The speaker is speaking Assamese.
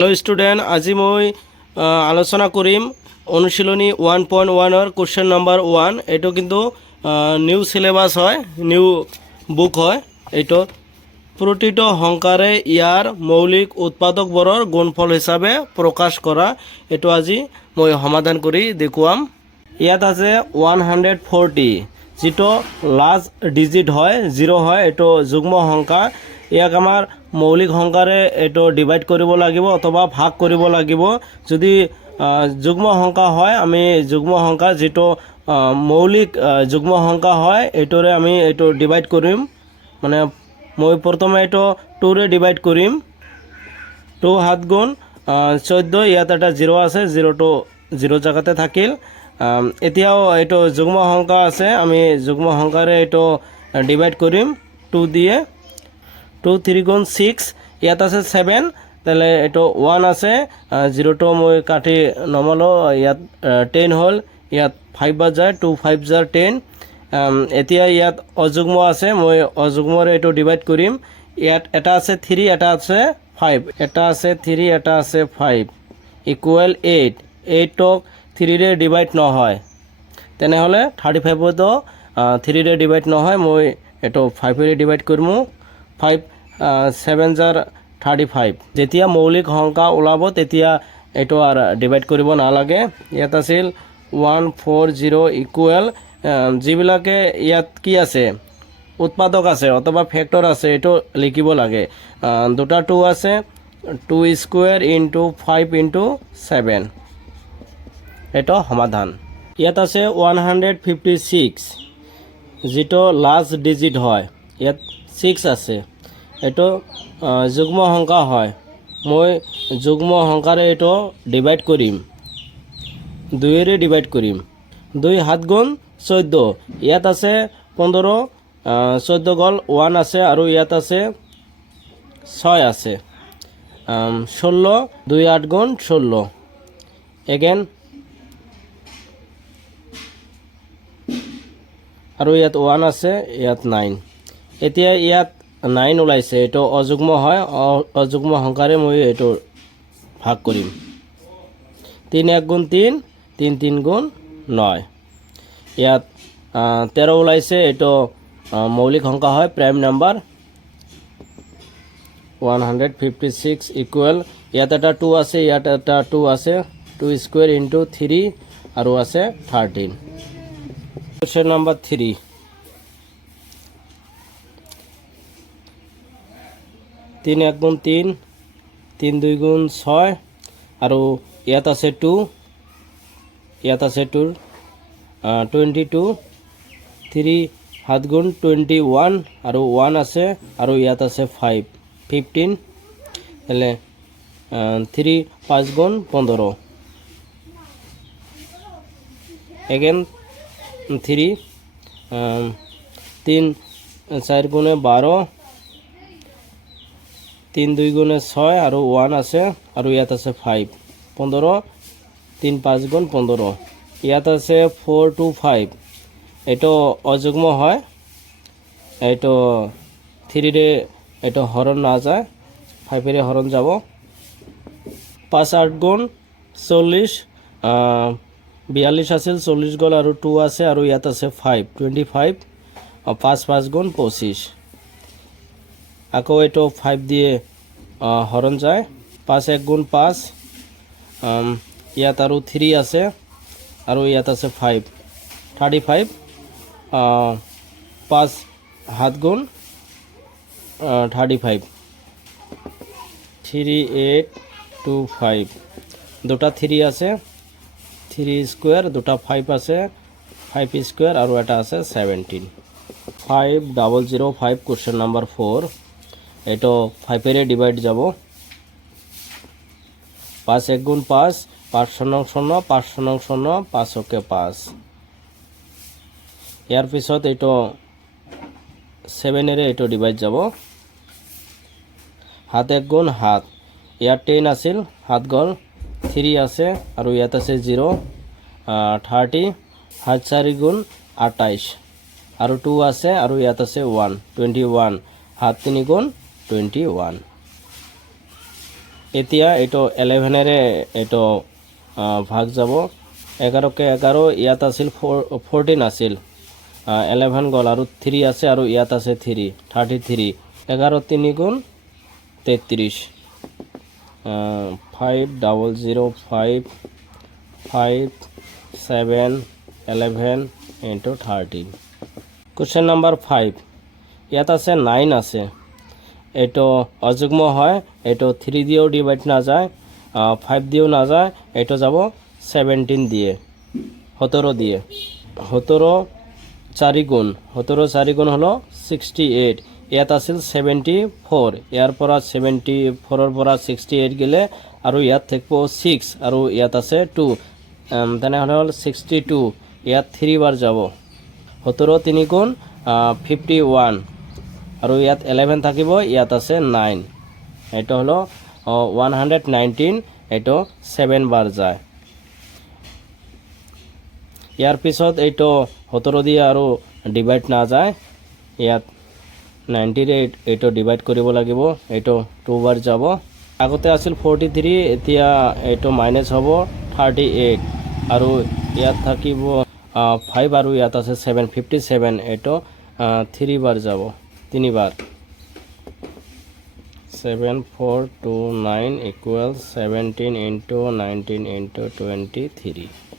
हेलो स्टूडेंट आज मैं आलोचना करिम अनुशीलनी 1.1 क्वेश्चन नम्बर 1 एटो किन्तु निउ सिलेबास है निउ बुक है एटो प्रतिट हंकारे यार मौलिक उत्पादकबৰৰ गुणफल हिसाबे प्रकाश करा एटो आज मैं समाधान करी देखुआम। इयात आछे 140 जितो लास्ट डिजिट है 0 है एटो जुग्म संख्या ইয়াক আমাৰ মৌলিক সংখ্যাৰে এটো ডিভাইড কৰিব লাগিব অথবা ভাগ কৰিব লাগিব। যদি যুগ্ম সংখ্যা হয় আমি যুগ্ম সংখ্যা যেটো মৌলিক যুগ্ম সংখ্যা হয় এটোৰে আমি এটো ডিভাইড কৰিম। মানে মই প্ৰথমে এটো 2 ৰে ডিভাইড কৰিম। 2 7 গুণ 14 ইয়াত এটা 0 আছে 0 টো 0 জায়গাতে থাকিল। এতিয়াও এটো যুগ্ম সংখ্যা আছে আমি যুগ্ম সংখ্যাৰে এটো ডিভাইড কৰিম 2 দিয়ে। 2 3 গুণ 6 ইয়াত আছে 7 তাহলে এটো 1 আছে 0 টো মই কাটি নমালো ইয়াত 10 হল ইয়াত 5 বাজায় 2 5 জাৰ 10। এতিয়া ইয়াত অযুগ্ম আছে মই অযুগ্মৰে এটো ডিভাইড কৰিম। ইয়াত এটা আছে 3 এটা আছে 5 এটা আছে 3 এটা আছে 5 ইকুয়াল 8 8 টক 3 ৰে ডিভাইড নহয় তেনেহলে 35 তো 3 ৰে ডিভাইড নহয় মই এটো 5 ৰে ডিভাইড কৰিম। 5 7 জাৰ 35 যেতিয়া মৌলিক সংখ্যা ওলাব তেতিয়া এটো আৰ ডিভাইড কৰিব নালাগে। ইয়াত আছিল 140 ইকুয়াল যিবিলাকে ইয়াত কি আছে উৎপাদক আছে অথবা ফ্যাক্টর আছে এটো লিখিব লাগে। দুটা 2 আছে 2 স্কয়ার ইনটু 5 ইনটু 7 এটো সমাধান। ইয়াত আছে 156 যেটো লাস্ট ডিজিট হয় ইয়াত 6 আছে এটো যুগ্ম সংখ্যা হয় মই যুগ্ম সংখ্যাৰে এটো ডিভাইড কৰিম 2 ৰে ডিভাইড কৰিম। 2 7 গুণ 14 ইয়াত আছে 15 14 গল 1 আছে আৰু ইয়াত আছে 6 আছে 16 2 8 গুণ 16 এগেন আৰু ইয়াত 1 আছে ইয়াত 9 এতিয়া ইয়াত 9 ওলাইছে এটো অযুগ্ম হয় অযুগ্ম সংখ্যাৰে মই এটো ভাগ কৰিম। 3 1 গুণ 3 3 3 গুণ 9 ইয়াত 13 ওলাইছে এটো মৌলিক সংখ্যা হয় প্ৰাইম নাম্বার। 156 ইকুয়াল ইয়াত এটা 2 আছে ইয়াত এটা 2 আছে 2 স্কয়ার ইনটু 3 আৰু আছে 13। কোশ্চেন নাম্বাৰ 3 3 1 গুণ 3 3 2 গুণ 6 আৰু ইয়াত আছে 2 ইয়াত আছে 2 22 3 7 গুণ 21 আৰু 1 আছে আৰু ইয়াত আছে 5 15 হলে 3 5 গুণ 15 এগেন 3 3 4 গুণে 12 3 2 গুণে 6 আৰু 1 আছে আৰু ইয়াত আছে 5 15 3 5 গুণ 15 ইয়াত আছে 4 2 5 এটো অযুগ্ম হয় এটো 3 ৰে এটো হৰণ না যায় 5 ৰে হৰণ যাব। 5 8 গুণ 40 42 আছিল 40 গল আৰু 2 আছে আৰু ইয়াত আছে 5 25 5 5 গুণ 25 আকৌ এটো 5 দিয়ে হরণ যায় 5 1 গুণ 5 ইয়াত আৰু 3 আছে আৰু ইয়াত আছে 5 35 5 7 গুণ 35 3 8 2 5 দুটা 3 আছে 3 স্কয়ার দুটা 5 আছে 5 স্কয়ার আৰু এটা আছে 17। 5005 কোশ্চেন নাম্বার 4 এটো 5 এর ডিভাইড যাব 5 1 গুণ 5 5 0 0 5 0 0 5 ওকে 5 ইয়ার পিছত এটো 7 এর এটো ডিভাইড যাব 7 1 গুণ 7 ইয়ার 10 আছিল 7 গল 3 আছে আৰু ইয়াত আছে 0 30 7 4 গুণ 28 আৰু 2 আছে আৰু ইয়াত আছে 1 21 7 3 গুণ 21 এতিয়া এইটো 11 এইটো ভাগ যাব 11কে 11 ইয়াত আছিল 14 আছিল 11 গ'ল আৰু 3 আছে আৰু ইয়াত আছে 3 33 11 3 গুণ 33 5005 7 11 into 13 question number 5 ইয়াত আছে 9 আছে এটো অযুগ্ম হয় এটো 3 দিয়েও ডিভাইড না যায় 5 দিয়েও না যায় এটো যাব 17 দিয়ে 17 দিয়ে 17 4 গুণ 17 4 গুণ হলো 68 ইয়াত আছিল 74 ইয়াৰ পৰা 74 ৰ পৰা 68 গেলে আৰু ইয়াত থাকব 6 আৰু ইয়াত আছে 2 তেনেহ'লে হ'ল 62 ইয়াত 3 বাৰ যাব 17 3 গুণ 51 আৰু ইয়াত 11 থাকিব ইয়াত আছে 9 এটা হলো 119 এটো 7 বাৰ যায় ইয়াৰ পিছত এইটো 17 দিয়ে আৰু ডিভাইড না যায় ইয়াত 98 এইটো ডিভাইড কৰিব লাগিব এইটো 2 বাৰ যাব আগতে আছিল 43 এতিয়া এইটো মাইনাস হ'ব 38 আৰু ইয়াত থাকিব 5 আৰু ইয়াত আছে 757 এইটো 3 বাৰ যাব 3 বাৰ 7429 equals 17 into 19 into 23